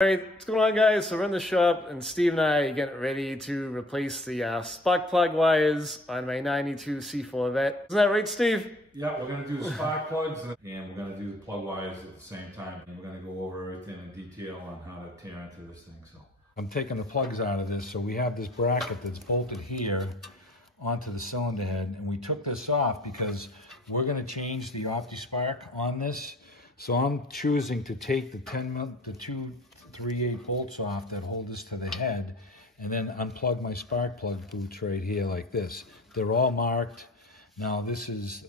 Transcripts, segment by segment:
Alright, what's going on, guys? So we're in the shop and Steve and I are getting ready to replace the spark plug wires on my 92 C Corvette. Isn't that right, Steve? Yeah, we're going to do the spark plugs and we're going to do the plug wires at the same time. And we're going to go over everything in detail on how to tear into this thing. So I'm taking the plugs out of this. So we have this bracket that's bolted here onto the cylinder head. And we took this off because we're going to change the optispark on this. So I'm choosing to take the 2 3/8 bolts off that hold this to the head and then unplug my spark plug boots right here like this. They're all marked. Now this is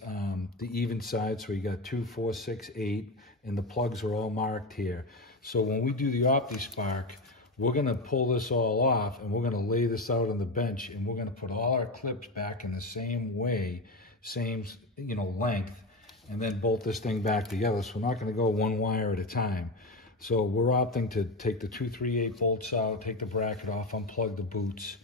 the even side, so you got 2, 4, 6, 8, and the plugs are all marked here. So when we do the optispark, we're gonna pull this all off and we're gonna lay this out on the bench and we're gonna put all our clips back in the same way, same length, and then bolt this thing back together. So we're not gonna go one wire at a time. So we're opting to take the 2 3/8 bolts out, take the bracket off, unplug the boots,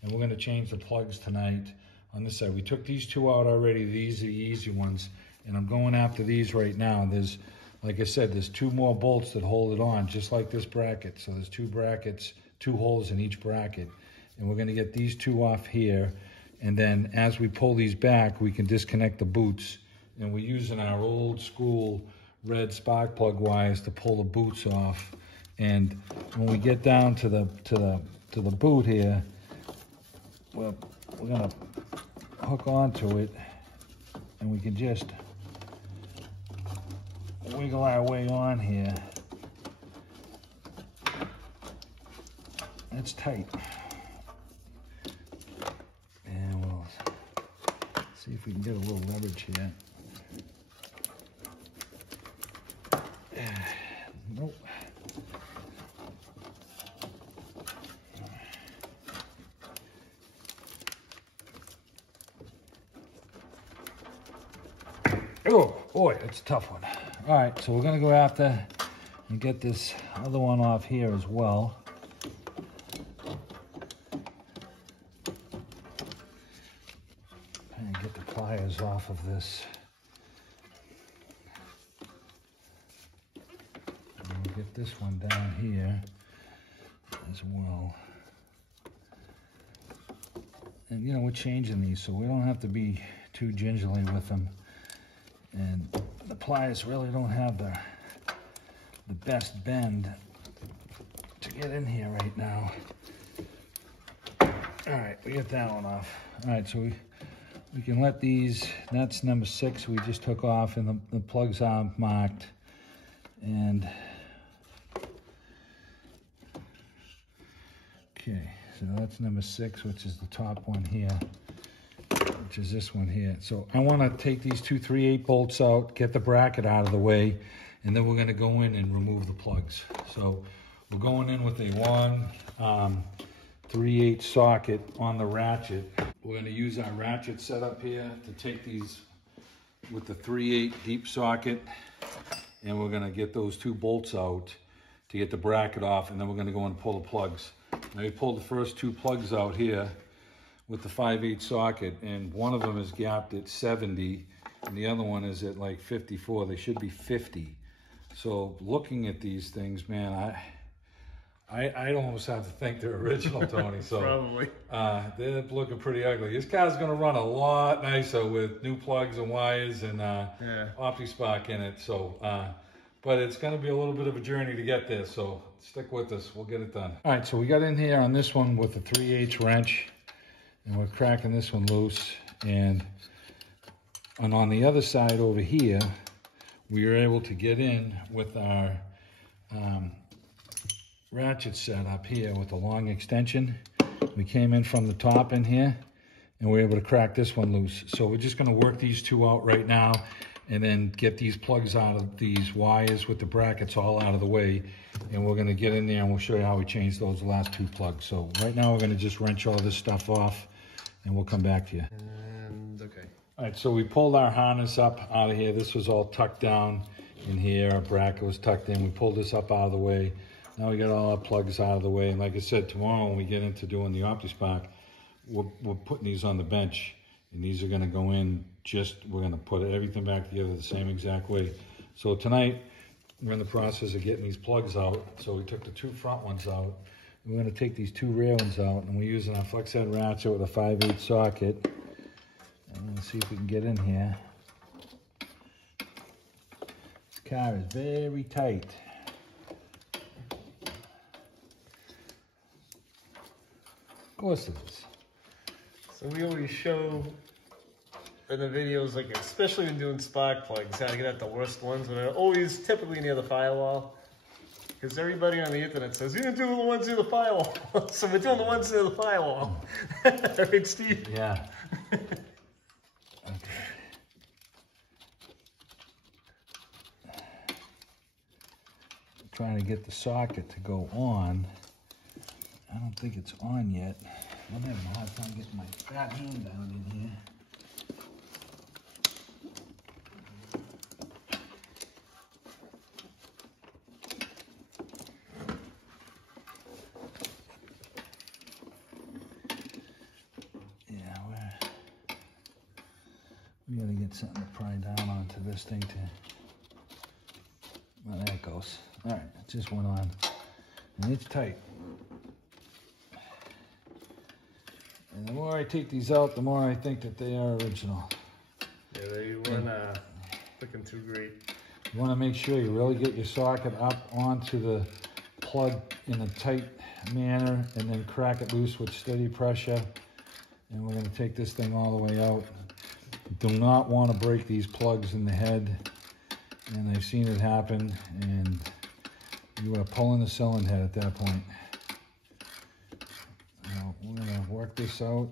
and we're gonna change the plugs tonight on this side. We took these two out already. These are the easy ones, and I'm going after these right now. There's, like I said, there's 2 more bolts that hold it on, just like this bracket. So there's 2 brackets, 2 holes in each bracket, and we're gonna get these 2 off here, and then as we pull these back, we can disconnect the boots, and we're using our old school red spark plug wires to pull the boots off. And when we get down to the boot here, we're gonna hook onto it, and we can just wiggle our way on here. It's tight, and we'll see if we can get a little leverage here. Nope. Oh boy, it's a tough one. All right, so we're gonna go after and get this other one off here as well. And get the pliers off of this. Get this one down here as well. And we're changing these so we don't have to be too gingerly with them. And the pliers really don't have the best bend to get in here right now. All right, we get that one off. All right, so we can let these, that's number 6 we just took off, and the plugs are marked. And okay, so that's number 6, which is the top one here, which is this one here. So I want to take these 2 3/8 bolts out, get the bracket out of the way, and then we're going to go in and remove the plugs. So we're going in with a 1 3/8 socket on the ratchet. We're going to use our ratchet setup here to take these with the 3/8 deep socket, and we're going to get those 2 bolts out to get the bracket off, and then we're going to go and pull the plugs. Now we pulled the first 2 plugs out here with the 5/8 socket, and one of them is gapped at 70 and the other one is at like 54. They should be 50. So looking at these things, man, I almost have to think they're original, Tony. So probably. They're looking pretty ugly. This car's gonna run a lot nicer with new plugs and wires and optispark in it. So but it's gonna be a little bit of a journey to get there, so stick with us, we'll get it done. All right, so we got in here on this one with a 3/8 wrench, and we're cracking this one loose. And on the other side over here, we were able to get in with our ratchet set up here with a long extension. We came in from the top in here, and we were able to crack this one loose. So we're just gonna work these 2 out right now, and then get these plugs out of these wires with the brackets all out of the way. And we're gonna get in there and we'll show you how we changed those last 2 plugs. So right now we're gonna just wrench all this stuff off and we'll come back to you. And okay. All right, so we pulled our harness up out of here. This was all tucked down in here. Our bracket was tucked in. We pulled this up out of the way. Now we got all our plugs out of the way. And like I said, tomorrow when we get into doing the optispark, we're putting these on the bench. And these are gonna go in we're gonna put everything back together the same exact way. So tonight, we're in the process of getting these plugs out. So we took the two front ones out. We're going to take these two rear ones out, and we're using our flex head ratchet with a 5/8 socket. I'm going to see if we can get in here. This car is very tight. Of course it is. So we always show in the videos, like especially when doing spark plugs, how to get at the worst ones, and they're always typically near the firewall. Because everybody on the internet says, you didn't do the ones near the firewall. So we're doing the ones near the firewall. Right, Steve? Yeah. Okay. Trying to get the socket to go on. I don't think it's on yet. I'm having a hard time getting my fat hand down in here. We gotta get something to pry down onto this thing to, well, there it goes. All right, it just went on, and it's tight. And the more I take these out, the more I think that they are original. Yeah, they weren't looking too great. You wanna make sure you really get your socket up onto the plug in a tight manner, and then crack it loose with steady pressure. And we're gonna take this thing all the way out. Do not want to break these plugs in the head, and I've seen it happen, and you are pulling the cylinder head at that point. Now we're going to work this out.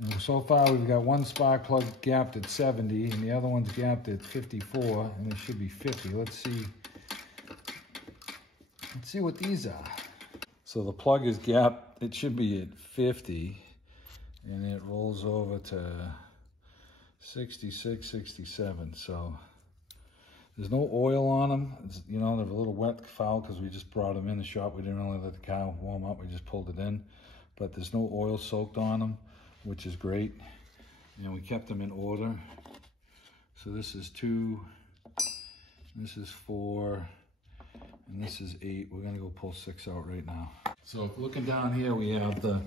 And so far we've got one spark plug gapped at 70, and the other one's gapped at 54, and it should be 50. Let's see what these are. So the plug is gapped, it should be at 50. And it rolls over to 66, 67. So there's no oil on them. It's, you know, they're a little wet, foul, because we just brought them in the shop. We didn't really let the car warm up. We just pulled it in. But there's no oil soaked on them, which is great. And we kept them in order. So this is 2, this is 4, and this is 8. We're going to go pull 6 out right now. So looking down here, we have the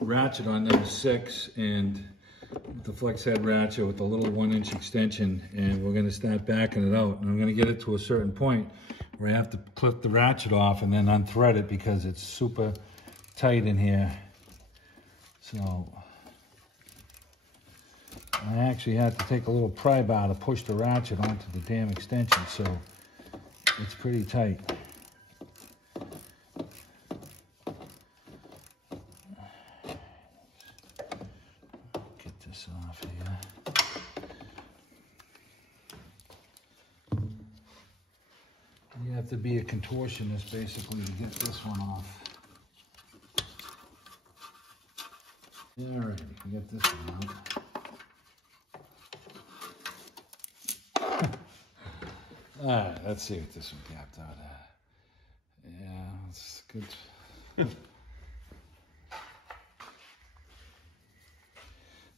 ratchet on number 6, and the flex head ratchet with the little 1-inch extension, and we're going to start backing it out. And I'm going to get it to a certain point where I have to clip the ratchet off and then unthread it because it's super tight in here. So I actually had to take a little pry bar to push the ratchet onto the damn extension, so it's pretty tight. Off here. You have to be a contortionist basically to get this one off. Alright, you can get this one out. Alright, let's see what this one gapped out at. Yeah, it's good.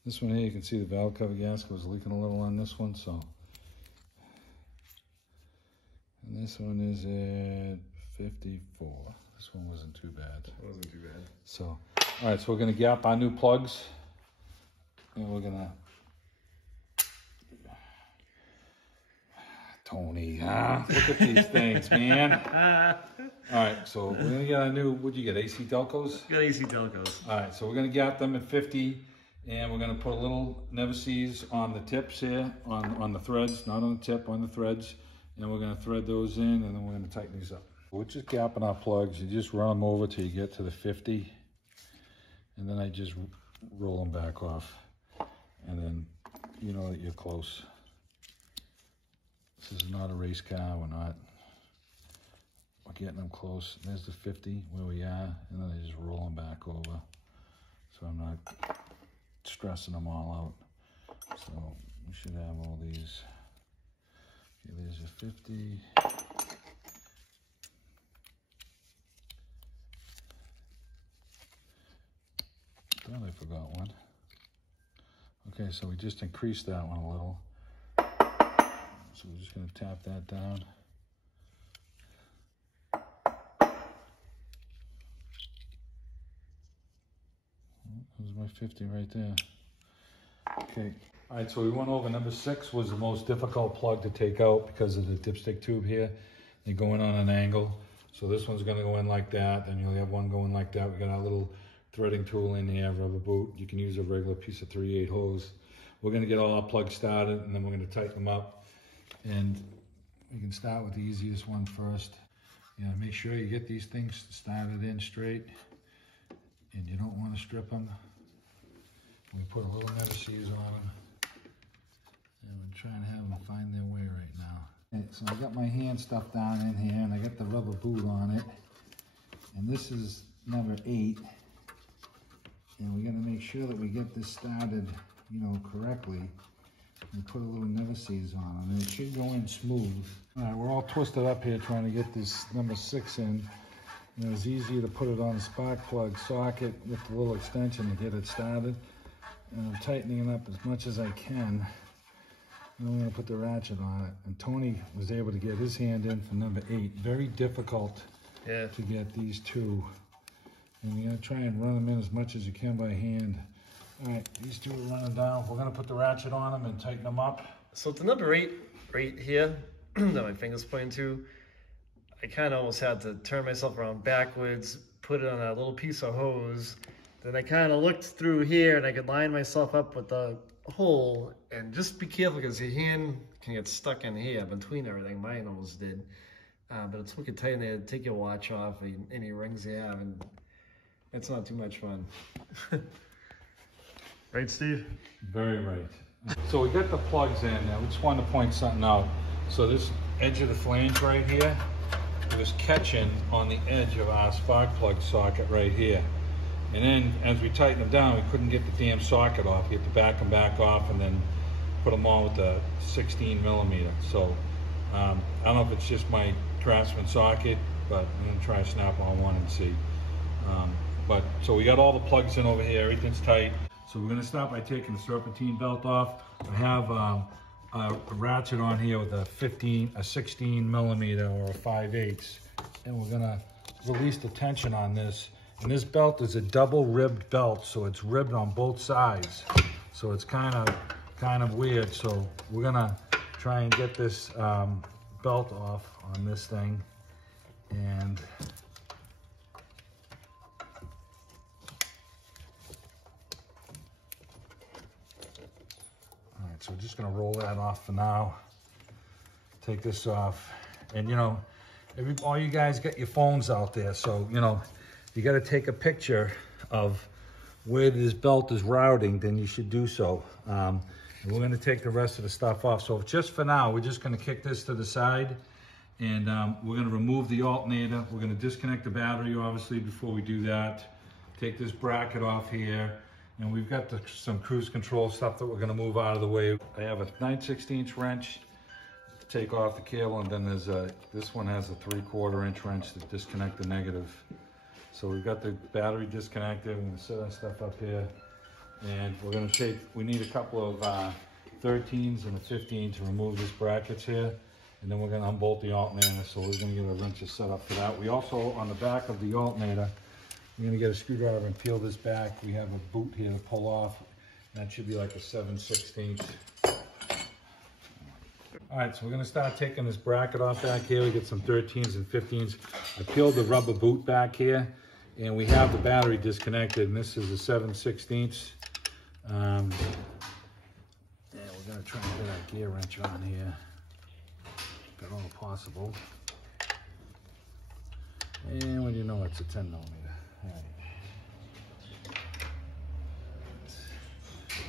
This one here, you can see the valve cover gasket was leaking a little on this one, so. And this one is at 54. This one wasn't too bad. It wasn't too bad. So, all right, so we're gonna gap our new plugs. And we're gonna, Tony, look at these things, man. All right, so we're gonna get our new, what'd you get, AC Delcos? Got AC Delcos. All right, so we're gonna gap them at 50. And we're gonna put a little never-sees on the tips here, on the threads, not on the tip, on the threads. And we're gonna thread those in, and then we're gonna tighten these up. We're just gapping our plugs. You just run them over till you get to the 50. And then I just roll them back off. And then you know that you're close. This is not a race car, we're getting them close. There's the 50 where we are, and then I just roll them back over. So I'm not stressing them all out. So we should have all these. Okay, there's your 50. Thought I forgot one. Okay, so we just increased that one a little. So so we're just going to tap that down. There's my 50 right there. Okay. All right, so we went over number 6 was the most difficult plug to take out because of the dipstick tube here. They're going on an angle. So this one's going to go in like that. Then you'll have one going like that. We got our little threading tool in here, rubber boot. You can use a regular piece of 3/8 hose. We're going to get all our plugs started, and then we're going to tighten them up. And we can start with the easiest one first. You know, make sure you get these things started in straight, and you don't want to strip them. We put a little never-sees on them, and we're trying to have them find their way right now. Okay, so I got my hand stuffed down in here, and I got the rubber boot on it, and this is number 8, and we got to make sure that we get this started, you know, correctly. We put a little never-sees on them, and it should go in smooth. All right, we're all twisted up here trying to get this number 6 in. And it was easier to put it on the spark plug socket with the little extension to get it started. And I'm tightening it up as much as I can. And I'm going to put the ratchet on it. And Tony was able to get his hand in for number 8. Very difficult to get these two. And you're going to try and run them in as much as you can by hand. All right, these two are running down. We're going to put the ratchet on them and tighten them up. So the number 8 right here that my finger's pointing to, I kind of almost had to turn myself around backwards, put it on a little piece of hose. Then I kind of looked through here and I could line myself up with the hole, and just be careful because your hand can get stuck in here between everything. Mine almost did. But it's wicked tight in there. Take your watch off, any rings you have, and it's not too much fun. Right, Steve? Very right. So we got the plugs in. Now we just wanted to point something out. So this edge of the flange right here, it was catching on the edge of our spark plug socket right here. And then as we tightened them down, we couldn't get the damn socket off. You have to back them back off and then put them on with the 16mm. So I don't know if it's just my Craftsman socket, but I'm gonna try to snap on one and see. So we got all the plugs in over here, everything's tight. So we're gonna start by taking the serpentine belt off. I have a ratchet on here with a 16mm or a 5/8, and we're gonna release the tension on this. And this belt is a double ribbed belt, so it's ribbed on both sides. So it's kind of weird. So we're gonna try and get this belt off on this thing, and all right, so we're just gonna roll that off for now. Take this off, and you know, all you guys got your phones out there, so you know, you got to take a picture of where this belt is routing, then you should do so. And we're going to take the rest of the stuff off. So just for now, we're just going to kick this to the side, and we're going to remove the alternator. We're going to disconnect the battery, obviously, before we do that. Take this bracket off here, and we've got some cruise control stuff that we're going to move out of the way. I have a 9/16 wrench to take off the cable, and then there's this one has a 3/4 inch wrench to disconnect the negative. So we've got the battery disconnected. We're gonna set our stuff up here, and we're gonna we need a couple of 13s and a 15 to remove these brackets here, and then we're gonna unbolt the alternator. So we're gonna get a wrench set up for that. We also, on the back of the alternator, we're gonna get a screwdriver and peel this back. We have a boot here to pull off. That should be like a 7/16. All right, so we're gonna start taking this bracket off back here. We get some 13s and 15s. I peeled the rubber boot back here, and we have the battery disconnected, and this is a 7/16. And we're gonna try and get our gear wrench on here, if at all possible. And when you know it's a 10mm. All right.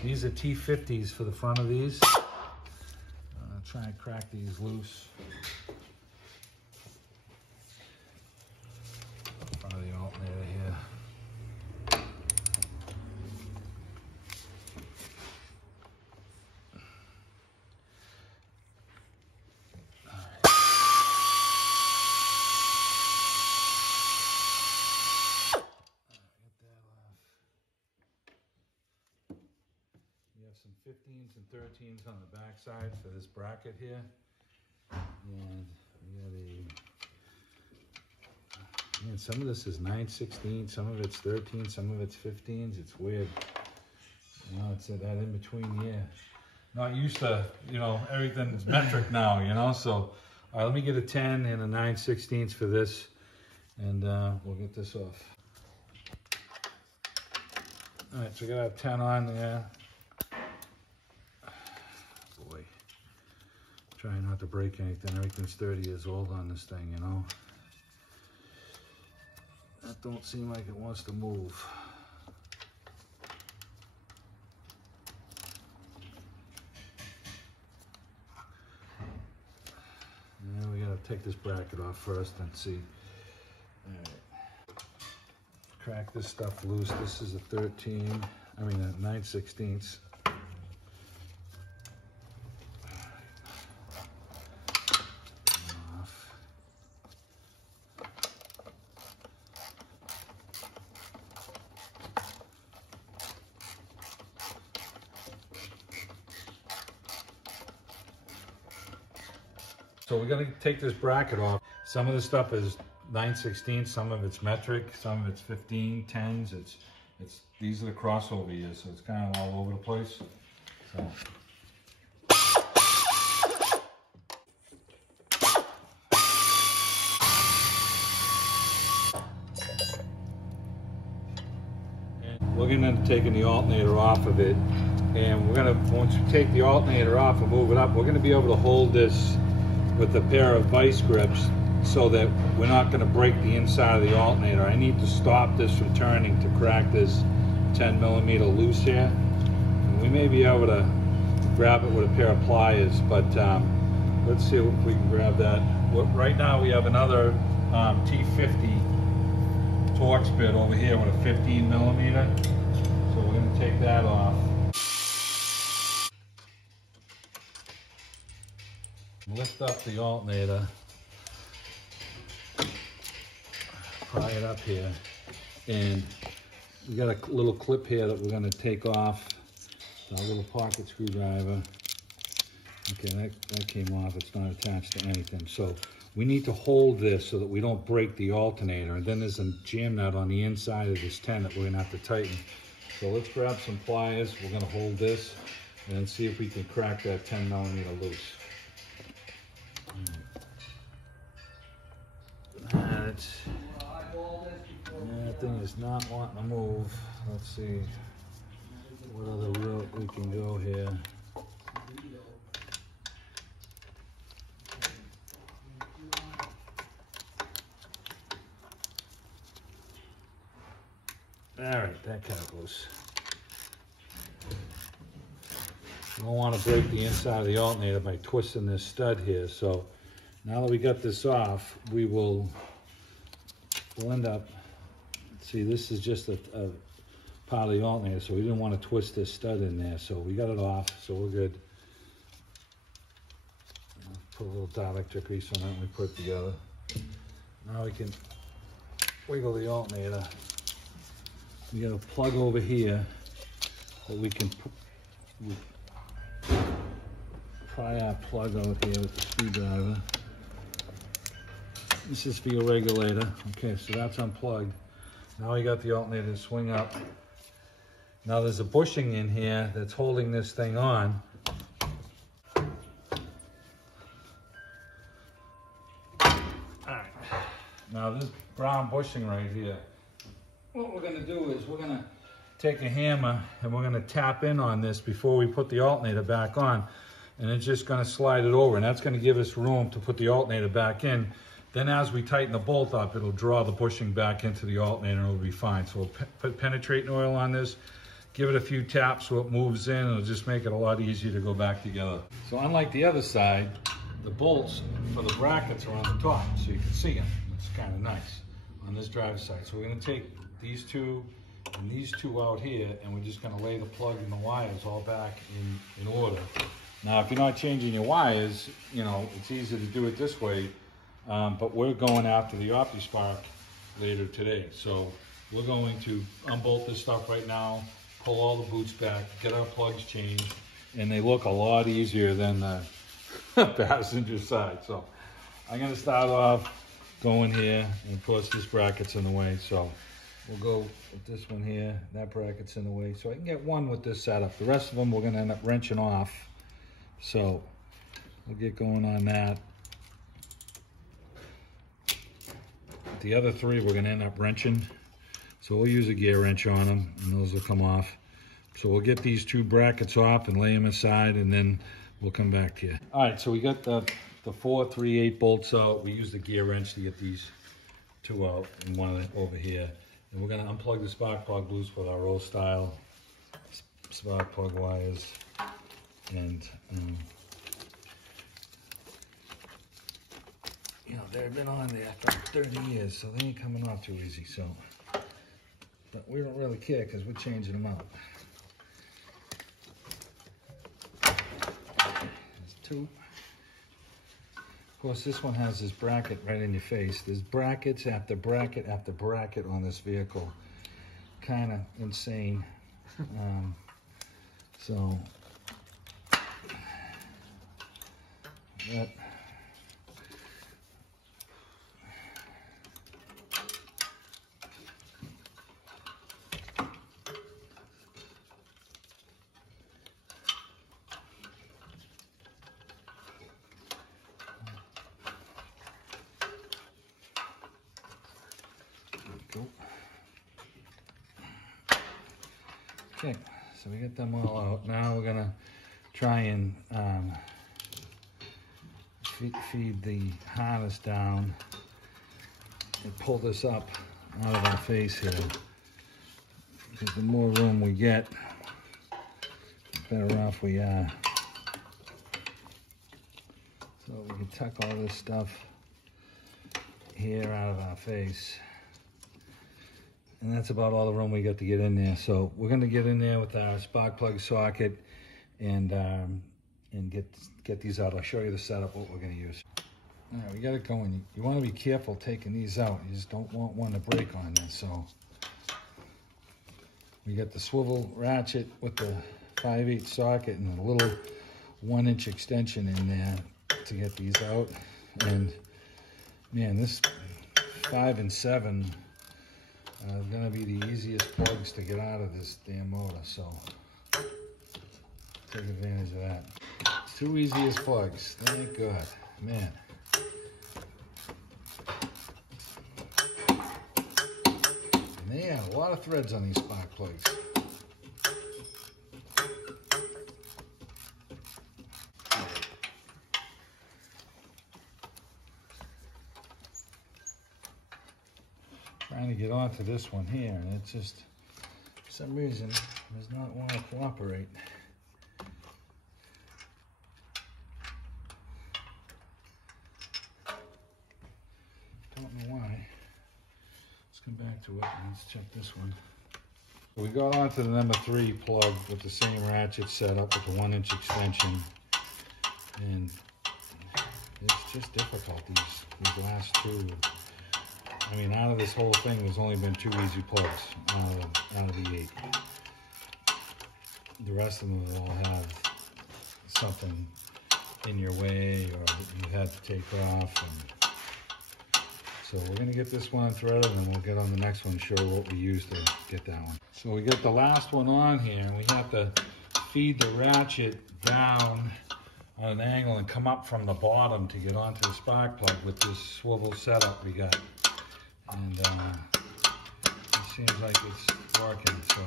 These are T50s for the front of these. Try and crack these loose. Front of the alternator here. We have some 15s and 13s on the back side for this bracket here. And we got a, man, some of this is 9/16, some of it's 13, some of it's 15s. It's weird. You know, it's that in between year. Not used to, you know, everything's metric now, you know, so, all right, let me get a 10 and a 9/16 for this, and we'll get this off. All right, so we got our 10 on there. Boy, trying not to break anything. Everything's 30 years old on this thing, you know. That don't seem like it wants to move. Yeah, we gotta take this bracket off first and see. All right. Crack this stuff loose. This is a 13, I mean a 9/16. Off. So we're gonna take this bracket off. Some of the stuff is 9/16, some of it's metric, some of it's 15, 10s. It's these are the crossover years, so it's kind of all over the place. So. And we're gonna be taking the alternator off of it, and we're gonna, once we take the alternator off and move it up, we're gonna be able to hold this with a pair of vice grips so that we're not going to break the inside of the alternator. I need to stop this from turning to crack this 10mm loose here. And we may be able to grab it with a pair of pliers, but let's see if we can grab that. Right now we have another T50 Torx bit over here with a 15mm, so we're going to take that off. Lift up the alternator, pry it up here, and we got a little clip here that we're going to take off. Our little pocket screwdriver. Okay, that came off. It's not attached to anything. So we need to hold this so that we don't break the alternator. And then there's a jam nut on the inside of this 10 that we're going to have to tighten. So let's grab some pliers. We're going to hold this and then see if we can crack that 10mm loose. That thing is not wanting to move. Let's see what other route we can go here. All right, that kind of loose. You don't want to break the inside of the alternator by twisting this stud here. So now that we got this off, we'll end up, see, this is just a part of the alternator, so we didn't want to twist this stud in there, so we got it off, so we're good. Put a little dielectric grease on that and we put it together. Now we can wiggle the alternator. We got a plug over here that we can pry our plug out here with the screwdriver. This is for your regulator. Okay, so that's unplugged. Now we got the alternator to swing up. Now there's a bushing in here that's holding this thing on. Alright, now this brown bushing right here, what we're going to do is we're going to take a hammer and we're going to tap in on this before we put the alternator back on. And it's just going to slide it over, and that's going to give us room to put the alternator back in. Then as we tighten the bolt up, it'll draw the bushing back into the alternator and it'll be fine. So we'll put penetrating oil on this, give it a few taps so it moves in, and it'll just make it a lot easier to go back together. So unlike the other side, the bolts for the brackets are on the top, so you can see them. It's kind of nice on this driver's side. So we're going to take these two and these two out here, and we're just going to lay the plug and the wires all back in order. Now, if you're not changing your wires, you know, it's easy to do it this way, but we're going after the optispark later today. So we're going to unbolt this stuff right now, pull all the boots back, get our plugs changed, and they look a lot easier than the passenger side. So I'm gonna start off going here, and of course this bracket's in the way, so we'll go with this one here. That bracket's in the way, so I can get one with this setup. The rest of them we're gonna end up wrenching off, so we'll get going on that. The other three we're gonna end up wrenching, so we'll use a gear wrench on them, and those will come off. So we'll get these two brackets off and lay them aside, and then we'll come back to you. All right, so we got the 4 3/8 bolts out. We used the gear wrench to get these two out and one over here. And we're gonna unplug the spark plug loose with our old style spark plug wires. And you know, they've been on there for 30 years, so they ain't coming off too easy. So, but we don't really care because we're changing them out. There's two. Of course, this one has this bracket right in your face. There's brackets after bracket after bracket on this vehicle. Kind of insane. So, that. Okay, so we get them all out. Now we're gonna try and feed the harness down and pull this up out of our face here. Because the more room we get, the better off we are. So we can tuck all this stuff here out of our face. And that's about all the room we got to get in there. So we're gonna get in there with our spark plug socket and get these out. I'll show you the setup, what we're gonna use. All right, we got it going. You wanna be careful taking these out. You just don't want one to break on this. So we got the swivel ratchet with the 5/8 socket and a little 1-inch extension in there to get these out. And man, this 5 and 7 are gonna be the easiest plugs to get out of this damn motor, so take advantage of that. It's 2 easiest plugs, thank God, man. And they have a lot of threads on these spark plugs. Trying to get onto this one here, and it just, for some reason, does not want to cooperate. Don't know why. Let's come back to it and let's check this one. We got onto the number 3 plug with the same ratchet set up with the 1-inch extension, and it's just difficult, these last two. I mean, out of this whole thing, there's only been 2 easy plugs out of the 8. The rest of them will all have something in your way or that you had to take off. And so we're gonna get this one threaded, and we'll get on the next one and show what we used to get that one. So we get the last one on here, and we have to feed the ratchet down on an angle and come up from the bottom to get onto the spark plug with this swivel setup we got. And it seems like it's working, so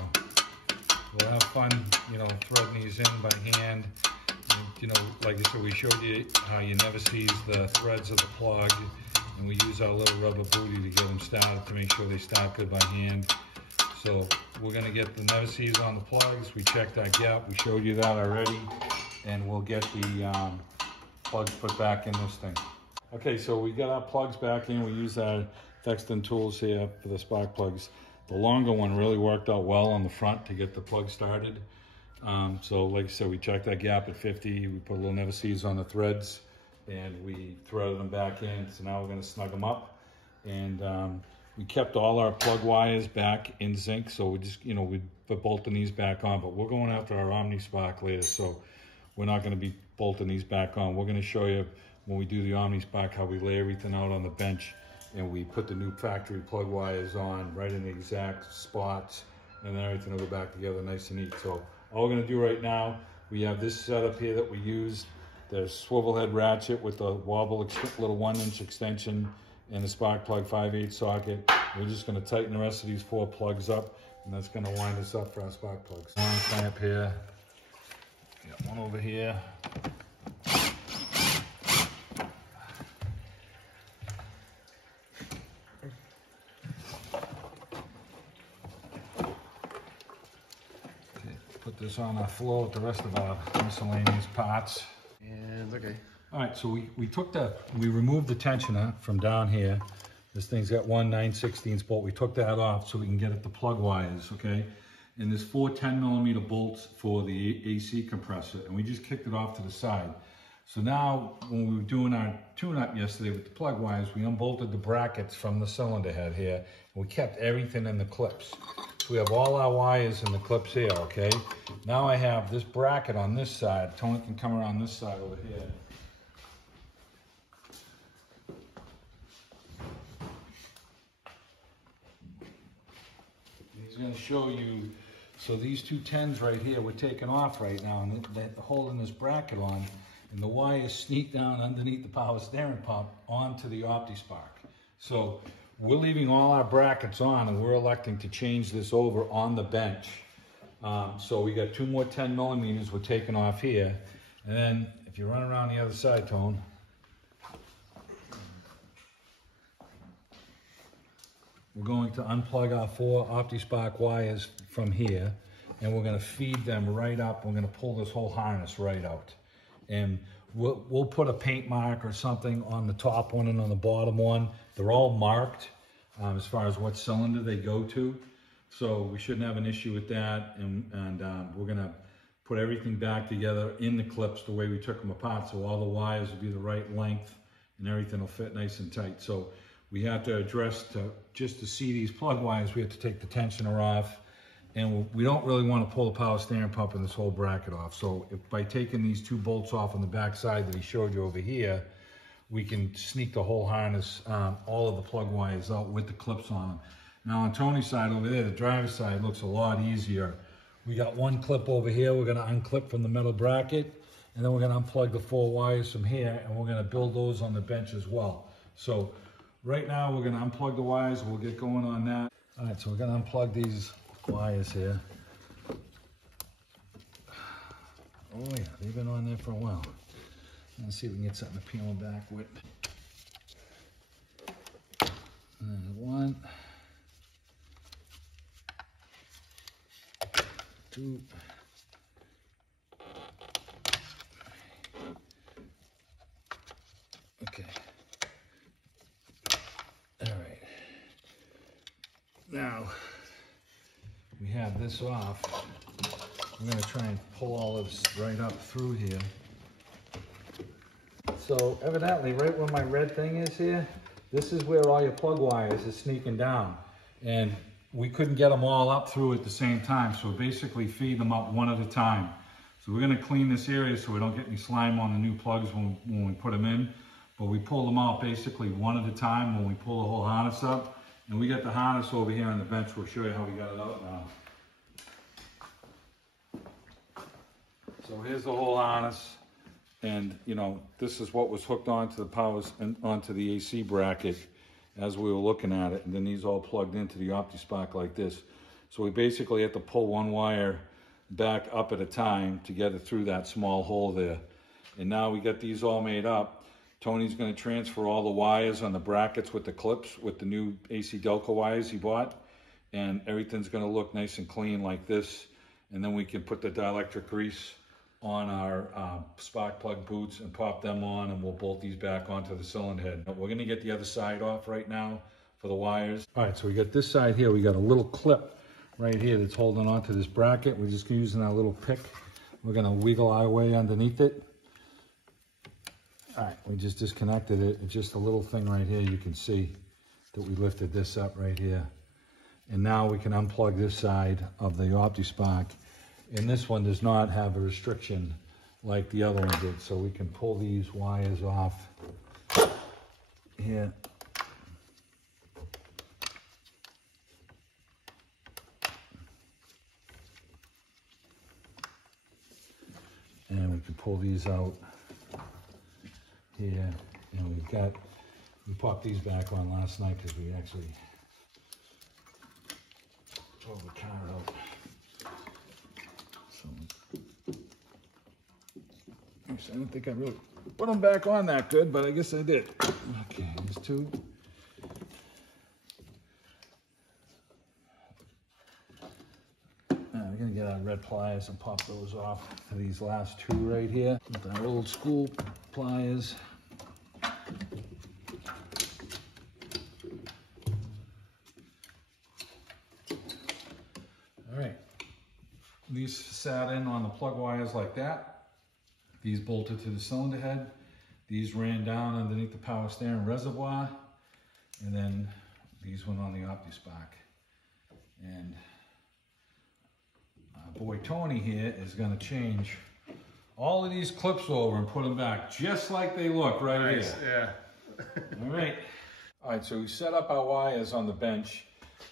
we'll have fun, you know, threading these in by hand. And, you know, like I said, we showed you how you never seize the threads of the plug, and we use our little rubber booty to get them started to make sure they start good by hand. So we're gonna get the never seize on the plugs. We checked our gap, we showed you that already, and we'll get the plugs put back in this thing. Okay, so we got our plugs back in. We use our Texton tools here for the spark plugs. The longer one really worked out well on the front to get the plug started. So like I said, we checked that gap at 50. We put a little never seize on the threads, and we threaded them back in. So now we're gonna snug them up. And we kept all our plug wires back in zinc. So we just, you know, we're bolting these back on, but we're going after our Omni Spark later. So we're not gonna be bolting these back on. We're gonna show you when we do the OptiSpark, how we lay everything out on the bench and we put the new factory plug wires on right in the exact spots, and then everything will go back together nice and neat. So all we're gonna do right now, we have this setup here that we use. There's swivel head ratchet with the wobble little 1-inch extension and the spark plug 5/8 socket. We're just gonna tighten the rest of these 4 plugs up, and that's gonna wind us up for our spark plugs. One clamp here, got one over here. Put this on our floor with the rest of our miscellaneous parts. And okay. All right, so we removed the tensioner from down here. This thing's got one 9/16 bolt. We took that off so we can get at the plug wires, okay? And there's 4 10mm bolts for the AC compressor, and we just kicked it off to the side. So now, when we were doing our tune-up yesterday with the plug wires, we unbolted the brackets from the cylinder head here, and we kept everything in the clips. So we have all our wires in the clips here, okay? Now I have this bracket on this side. Tony can come around this side over here. He's going to show you, so these 2 10s right here, we're taking off right now, and they're holding this bracket on, and the wires sneak down underneath the power steering pump onto the OptiSpark. So we're leaving all our brackets on, and we're electing to change this over on the bench. So we got 2 more 10mm we're taking off here. And then if you run around the other side, Tone, we're going to unplug our 4 OptiSpark wires from here, and we're going to feed them right up. We're going to pull this whole harness right out. And we'll put a paint mark or something on the top one and on the bottom one. They're all marked as far as what cylinder they go to. So we shouldn't have an issue with that. And we're going to put everything back together in the clips the way we took them apart. So all the wires will be the right length and everything will fit nice and tight. So we have to address, just to see these plug wires, we have to take the tensioner off. And we don't really want to pull the power steering pump and this whole bracket off. So by taking these 2 bolts off on the back side that he showed you over here, we can sneak the whole harness, all of the plug wires out with the clips on them. Now on Tony's side over there, the driver's side looks a lot easier. We got 1 clip over here we're going to unclip from the metal bracket, and then we're going to unplug the 4 wires from here, and we're going to build those on the bench as well. So right now we're going to unplug the wires, we'll get going on that. All right, so we're going to unplug these wires here. Oh yeah, they've been on there for a while. Let's see if we can get something to peel them back with. And 1, 2. Okay. All right. Now we have this off. I'm going to try and pull all of this right up through here. So evidently, right where my red thing is here, this is where all your plug wires are sneaking down. And we couldn't get them all up through at the same time, so basically feed them up one at a time. So we're going to clean this area so we don't get any slime on the new plugs when we put them in. But we pull them out basically one at a time when we pull the whole harness up. And we got the harness over here on the bench. We'll show you how we got it out now. So here's the whole harness. And you know, this is what was hooked onto the powers and onto the AC bracket as we were looking at it. And then these all plugged into the OptiSpark like this. So we basically have to pull 1 wire back up at a time to get it through that small hole there. And now we got these all made up. Tony's going to transfer all the wires on the brackets with the clips with the new AC Delco wires he bought. And everything's going to look nice and clean like this. And then we can put the dielectric grease on our spark plug boots and pop them on, and we'll bolt these back onto the cylinder head. We're going to get the other side off right now for the wires. All right, so we got this side here. We got a little clip right here that's holding onto this bracket. We're just using our little pick. We're going to wiggle our way underneath it. All right, we just disconnected it. It's just a little thing right here. You can see that we lifted this up right here. And now we can unplug this side of the OptiSpark. And this one does not have a restriction like the other one did. So we can pull these wires off here. And we can pull these out here. And we popped these back on last night because we actually drove the car out. So, I don't think I really put them back on that good, but I guess I did. Okay, there's two. We're gonna get our red pliers and pop those off to these last two right here with our old school pliers. All right, these sat in on the plug wires like that. These bolted to the cylinder head. These ran down underneath the power steering reservoir. And then these went on the optispark. And our boy Tony here is gonna change all of these clips over and put them back just like they look right Nice, here. Yeah. All right. All right, so we set up our wires on the bench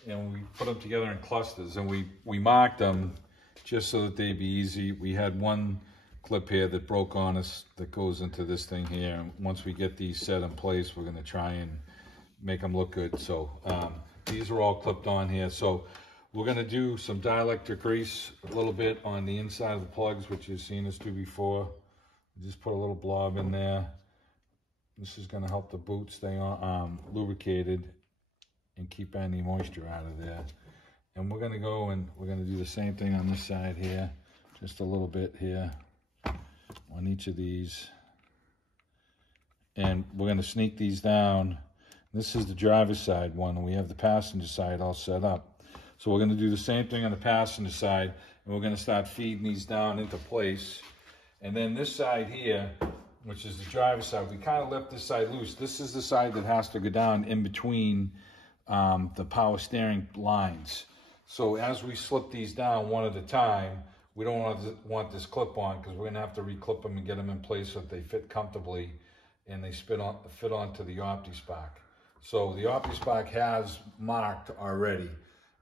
and we put them together in clusters, and we marked them just so that they'd be easy. We had one clip here that broke on us that goes into this thing here. And once we get these set in place, we're gonna try and make them look good. So these are all clipped on here. So we're gonna do some dielectric grease a little bit on the inside of the plugs, which you've seen us do before. Just put a little blob in there. This is gonna help the boot stay on, lubricated and keep any moisture out of there. And we're gonna go and we're gonna do the same thing on this side here. Just a little bit here on each of these. And we're gonna sneak these down. This is the driver's side one, and we have the passenger side all set up. So we're gonna do the same thing on the passenger side, and we're gonna start feeding these down into place. And then this side here, which is the driver's side, we kind of left this side loose. This is the side that has to go down in between the power steering lines. So as we slip these down one at a time, we don't want this clip on, because we're gonna have to reclip them and get them in place so that they fit comfortably and they fit onto the optispark. So the optispark has marked already,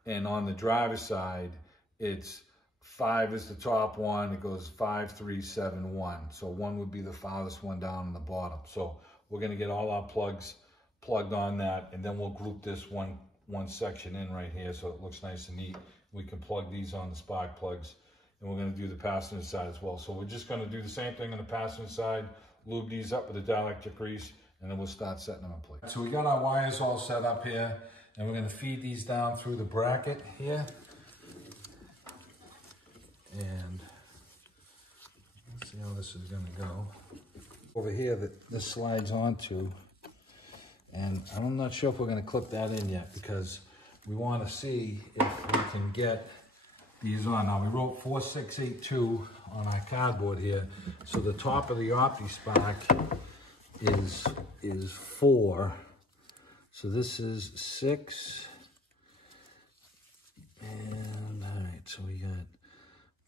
and on the driver's side, it's 5 is the top one. It goes 5, 3, 7, 1. So 1 would be the farthest one down on the bottom. So we're gonna get all our plugs plugged on that, and then we'll group this one section in right here so it looks nice and neat. We can plug these on the spark plugs, and we're gonna do the passenger side as well. So we're just gonna do the same thing on the passenger side, lube these up with the dielectric grease, and then we'll start setting them in place. So we got our wires all set up here, and we're gonna feed these down through the bracket here. And let's see how this is gonna go. Over here that this slides onto, and I'm not sure if we're gonna clip that in yet, because we wanna see if we can get these on. Now we wrote 4682 on our cardboard here. So the top of the optispark is 4. So this is 6. And all right, so we got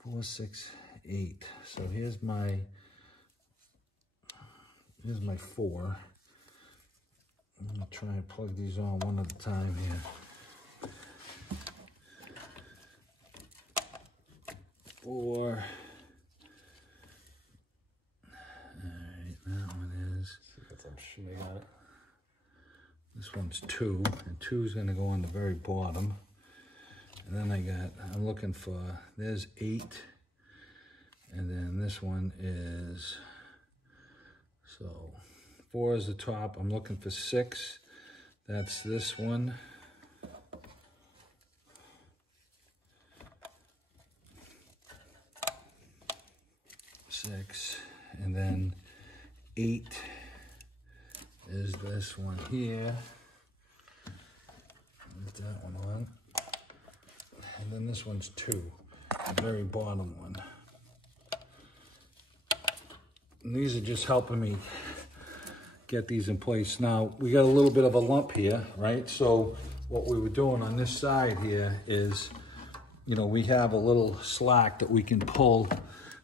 4, 6, 8. So here's my 4. I'm gonna try and plug these on one at a time here. 4. Alright, that one is. Got some shimmy on it. This one's 2, and 2 is going to go on the very bottom. And then I'm looking for, there's 8. And then this one is, so 4 is the top. I'm looking for 6. That's this one. 6, and then 8 is this one here. Put that one on, and then this one's 2, the very bottom one. And these are just helping me get these in place. Now we got a little bit of a lump here, right? So what we were doing on this side here is, you know, we have a little slack that we can pull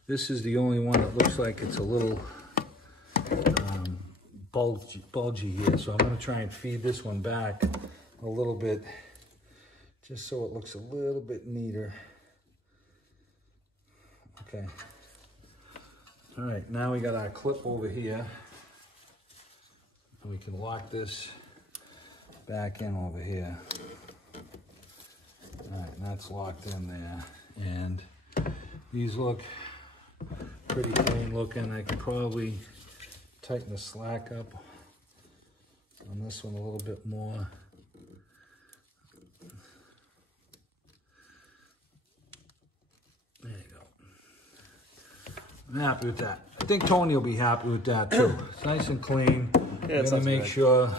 This is the only one that looks like it's a little bulgy here, so I'm going to try and feed this one back a little bit, just so it looks a little bit neater. Okay. All right, now we got our clip over here. And we can lock this back in over here. All right, and that's locked in there. And these look pretty clean looking. I could probably tighten the slack up on this one a little bit more. There you go. I'm happy with that. I think Tony will be happy with that too. It's nice and clean. Yeah, I'm gonna make sure.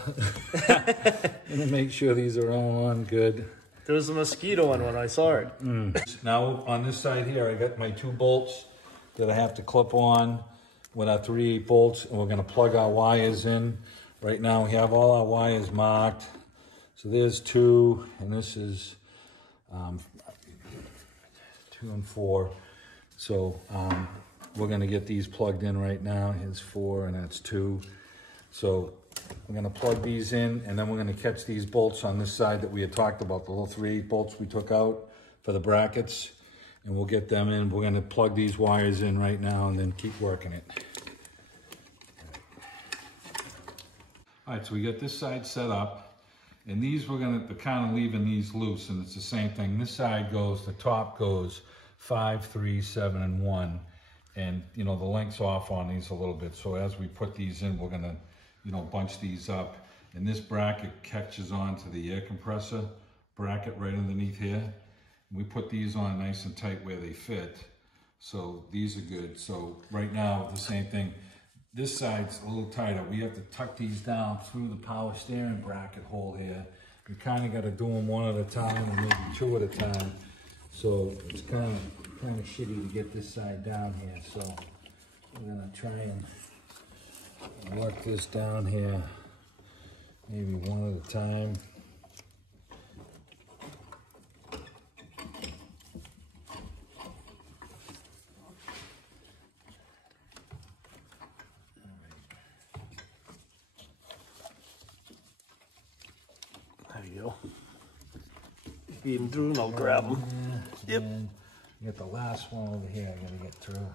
Gonna make sure these are all on good. There was a mosquito on one. I saw it. Now on this side here, I got my 2 bolts that I have to clip on with our 3/8 bolts, and we're gonna plug our wires in. Right now we have all our wires marked. So there's 2, and this is 2 and 4. So we're gonna get these plugged in right now. Here's 4 and that's 2. So we're gonna plug these in, and then we're gonna catch these bolts on this side that we had talked about, the little 3/8 bolts we took out for the brackets, and we'll get them in. We're gonna plug these wires in right now and then keep working it. All right, so we got this side set up, and these we're gonna kind of leaving these loose, and it's the same thing. This side goes, the top goes 5, 3, 7, and 1. And you know, the length's off on these a little bit. So as we put these in, we're gonna, you know, bunch these up. And this bracket catches on to the air compressor bracket right underneath here. And we put these on nice and tight where they fit. So these are good. So right now, the same thing. This side's a little tighter. We have to tuck these down through the power steering bracket hole here. We kind of got to do them one at a time, or maybe 2 at a time. So it's kind of shitty to get this side down here. So we're gonna try and work this down here, maybe 1 at a time. There you go. Feed them through and I'll grab them. Yep. And you got the last one over here I gotta get through.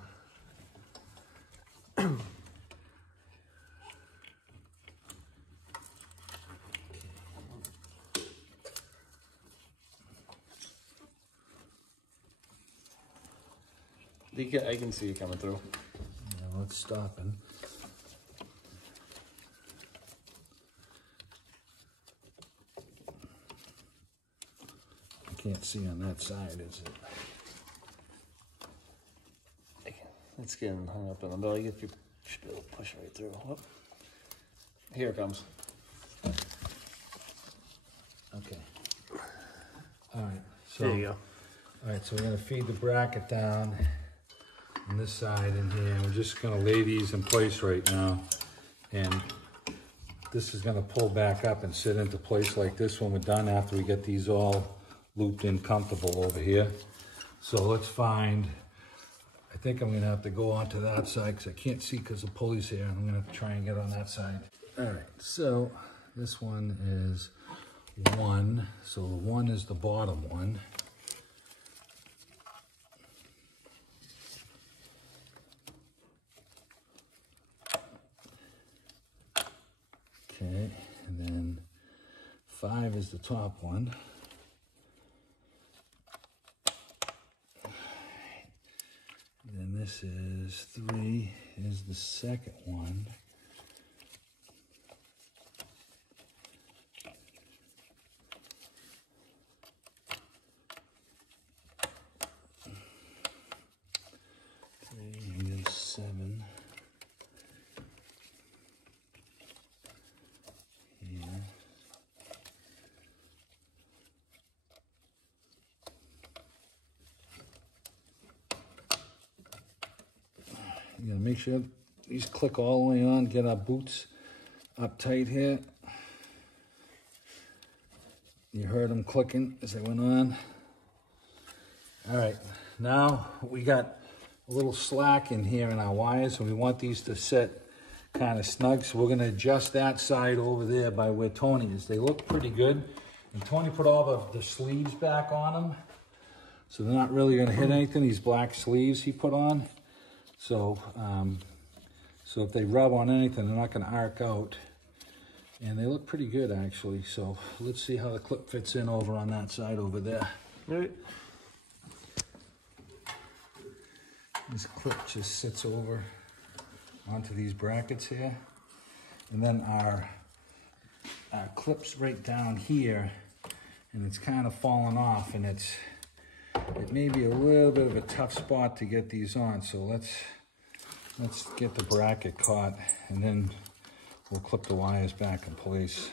I can see you coming through. Yeah, let's stop him. I can't see on that side, is it? It's getting hung up in the middle. You should be able to push right through. Whoop. Here it comes. Okay. All right. So, there you go. All right, so we're gonna feed the bracket down on this side in here. We're just gonna lay these in place right now. And this is gonna pull back up and sit into place like this when we're done, after we get these all looped in comfortable over here. So let's find, I think I'm gonna have to go onto that side because I can't see because the pulley's here. I'm gonna try and get on that side. All right, so this one is 1. So the 1 is the bottom one. Okay, and then 5 is the top one. And then this is 3 is the second one. Here's 7. Here. You gotta make sure these click all the way on, get our boots up tight here. You heard them clicking as they went on. All right, now we got a little slack in here in our wires, and we want these to sit kind of snug. So we're going to adjust that side over there by where Tony is. They look pretty good. And Tony put all the sleeves back on them. So they're not really going to hit anything, these black sleeves he put on. So, so if they rub on anything, they're not going to arc out. And they look pretty good, actually. So let's see how the clip fits in over on that side over there. Right. This clip just sits over onto these brackets here. And then our clip's right down here, and it's kind of falling off, and it may be a little bit of a tough spot to get these on. So let's get the bracket caught, and then we'll clip the wires back in place.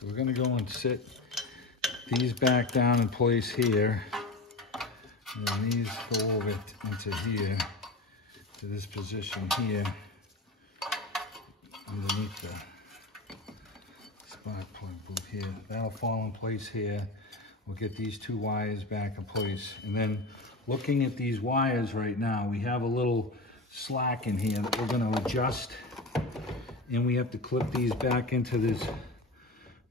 So we're going to go and sit these back down in place here, and then these go over into here, to this position here, underneath the spark plug boot here. That'll fall in place here. We'll get these two wires back in place. And then looking at these wires right now, we have a little slack in here that we're going to adjust, and we have to clip these back into this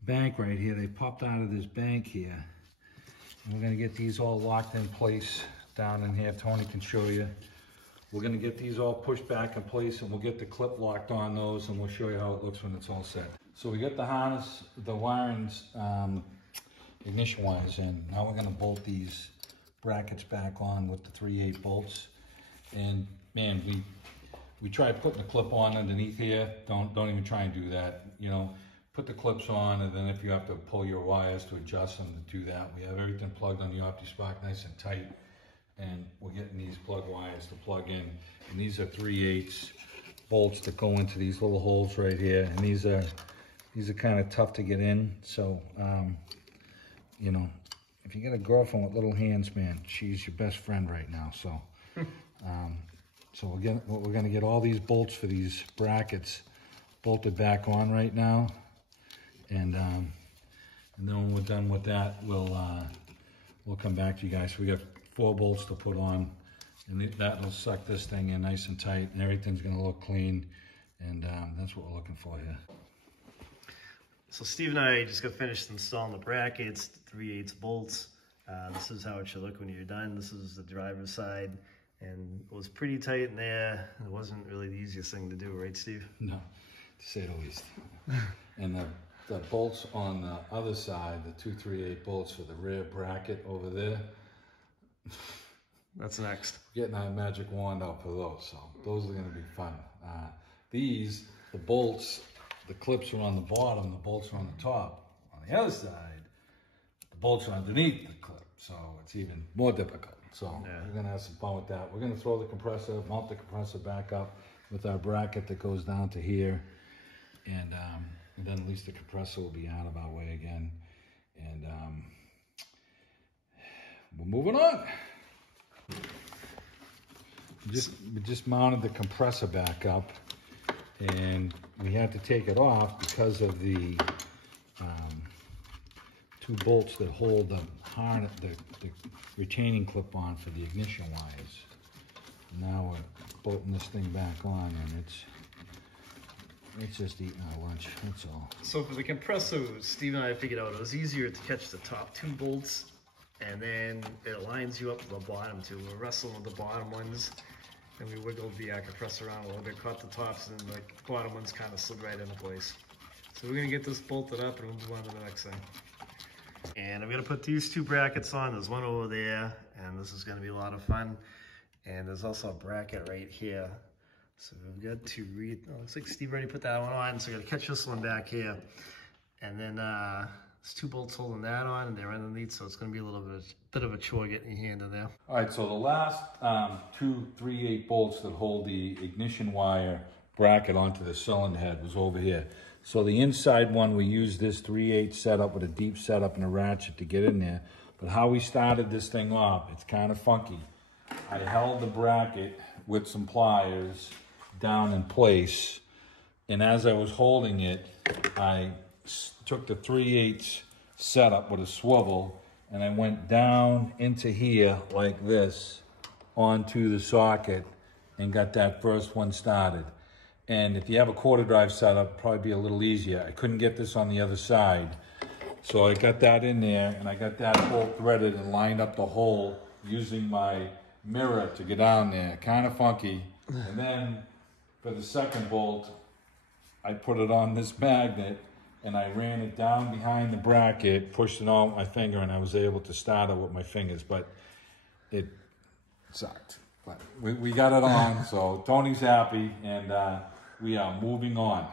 bank right here. They popped out of this bank here, and we're going to get these all locked in place down in here. Tony can show you. We're going to get these all pushed back in place, and we'll get the clip locked on those, and we'll show you how it looks when it's all set. So we got the harness, the wirings, ignition wires in. Now we're going to bolt these brackets back on with the 3/8 bolts. And man, we tried putting a clip on underneath here. Don't even try and do that. You know, put the clips on, and then if you have to pull your wires to adjust them, to do that. We have everything plugged on the optispark nice and tight, and we're getting these plug wires to plug in. And these are 3/8 bolts that go into these little holes right here, and these are kind of tough to get in. So you know, if you get a girlfriend with little hands, man, she's your best friend right now. So so we're gonna get all these bolts for these brackets bolted back on right now. And then when we're done with that, we'll come back to you guys. So we got 4 bolts to put on, and that'll suck this thing in nice and tight, and everything's gonna look clean. And that's what we're looking for here. So Steve and I just got finished installing the brackets, the 3/8 bolts. This is how it should look when you're done. This is the driver's side, and it was pretty tight in there. It wasn't really the easiest thing to do, right, Steve? No, to say the least. And the bolts on the other side, the 2 3/8 bolts for the rear bracket over there. That's next. Getting our magic wand out for those, so those are going to be fun. The bolts, the clips are on the bottom, the bolts are on the top. On the other side, the bolts are underneath the clip, so it's even more difficult. So yeah, we're going to have some fun with that. We're going to throw the compressor, mount the compressor back up with our bracket that goes down to here, and then at least the compressor will be out of our way again. And we're moving on. We just mounted the compressor back up, and we had to take it off because of the 2 bolts that hold the harness, the retaining clip on for the ignition wires. Now we're bolting this thing back on, and it's just eating our lunch, that's all. So for the compressor, Steve and I figured out it was easier to catch the top 2 bolts, and then it lines you up to the bottom 2. We're wrestling with the bottom ones, and we wiggled the compressor around a little bit, caught the tops, and the bottom ones kind of slid right into place. So we're gonna get this bolted up, and we'll move on to the next thing. And I'm gonna put these 2 brackets on. There's one over there, and this is gonna be a lot of fun. And there's also a bracket right here. So we've got to looks like Steve already put that one on, so we're gonna catch this one back here. And then there's 2 bolts holding that on, and they're underneath, so it's gonna be a little bit of a chore getting your hand in there. All right, so the last 2 3/8 bolts that hold the ignition wire bracket onto the cylinder head was over here. So the inside one, we used this 3/8 setup with a deep setup and a ratchet to get in there. But how we started this thing off, it's kind of funky. I held the bracket with some pliers down in place, and as I was holding it, I took the 3/8 setup with a swivel, and I went down into here like this onto the socket and got that first one started. And if you have a quarter drive setup, it'll probably be a little easier. I couldn't get this on the other side. So I got that in there, and I got that bolt threaded and lined up the hole using my mirror to get down there. Kind of funky. And then for the second bolt, I put it on this magnet, and I ran it down behind the bracket, pushed it on with my finger, and I was able to start it with my fingers. But it sucked. But we got it on, so Tony's happy, and we are moving on.